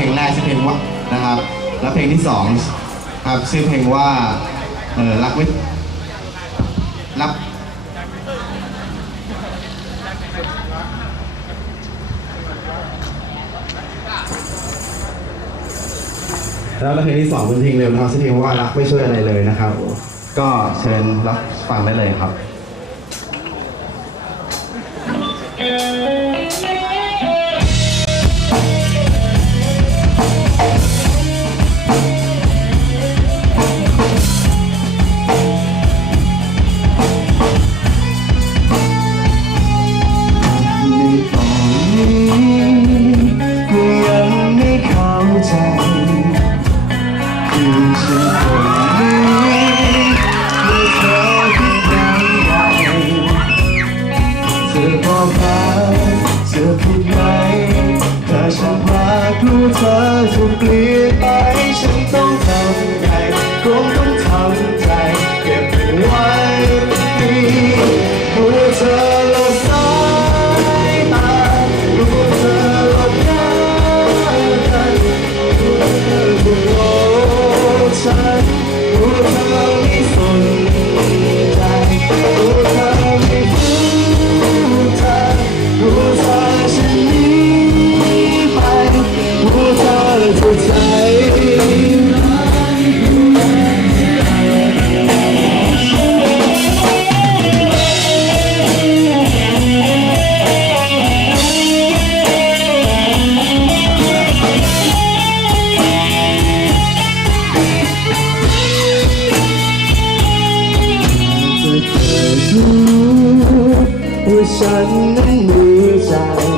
เพลงแรกชื่อเพลงว่านะครับ แล้วเพลงที่สองครับชื่อเพลงว่าเออรักวิรักแล้วเพลงที่สองเป็นเพลงเร็วนะครับชื่อเพลงว่ารักไม่ช่วยอะไรเลยนะครับ ก็เชิญรับฟังได้เลยครับ ความรเกจะผิดไหมถ้าฉันรักรู้เธอ ฉันนั้นมีใจ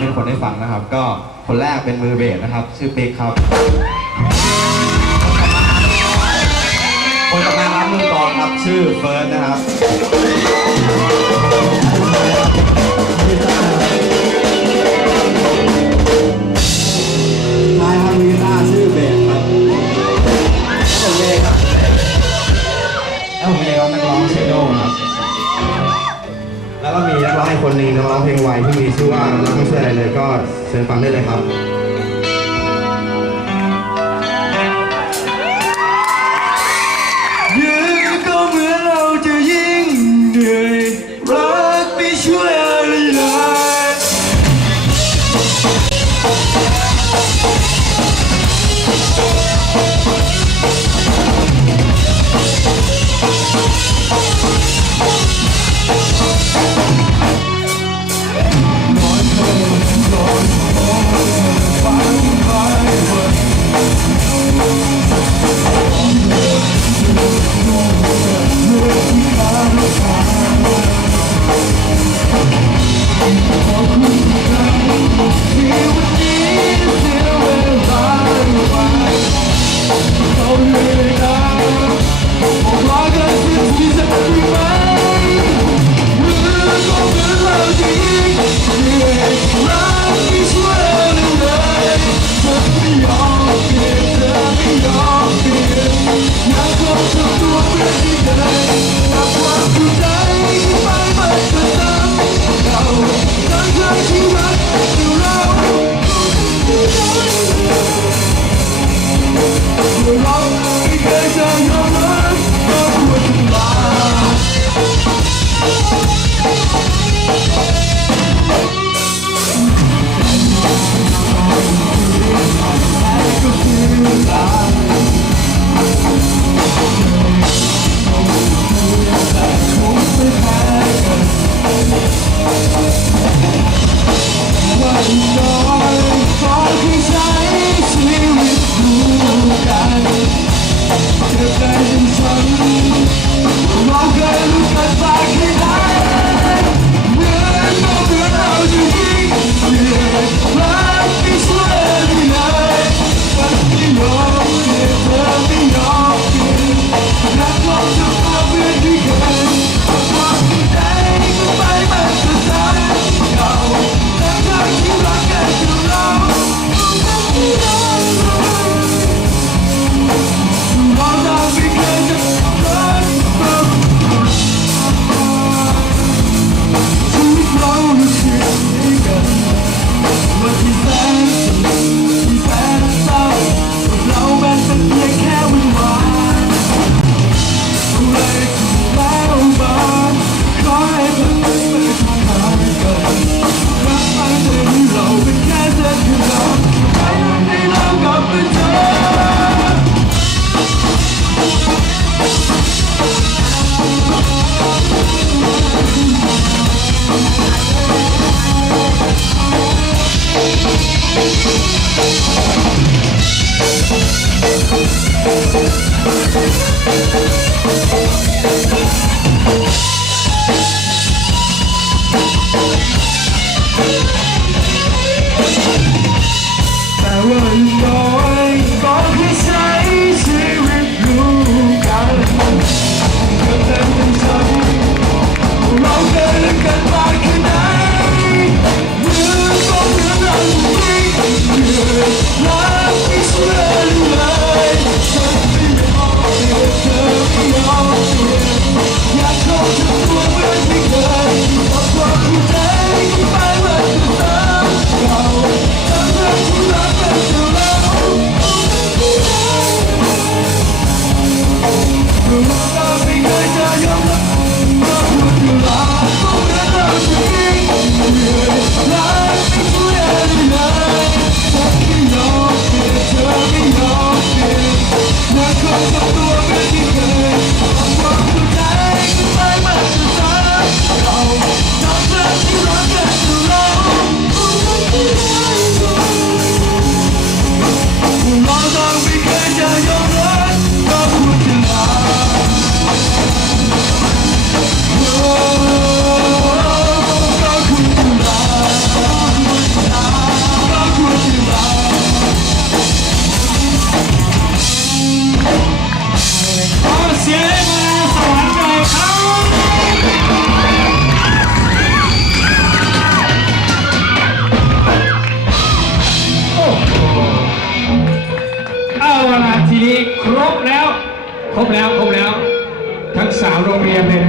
ให้คนได้ฟังนะครับ ก็คนแรกเป็นมือเบสนะครับ ชื่อเป๊กครับ คนต่อมาครับมือกลองครับชื่อเฟิร์สนะครับ เชิญฟังได้เลยครับ สีอสเอละทีนี้ครบแล้ว ครบแล้ว ครบแล้ว ทั้งสาวโรงเรียนเลย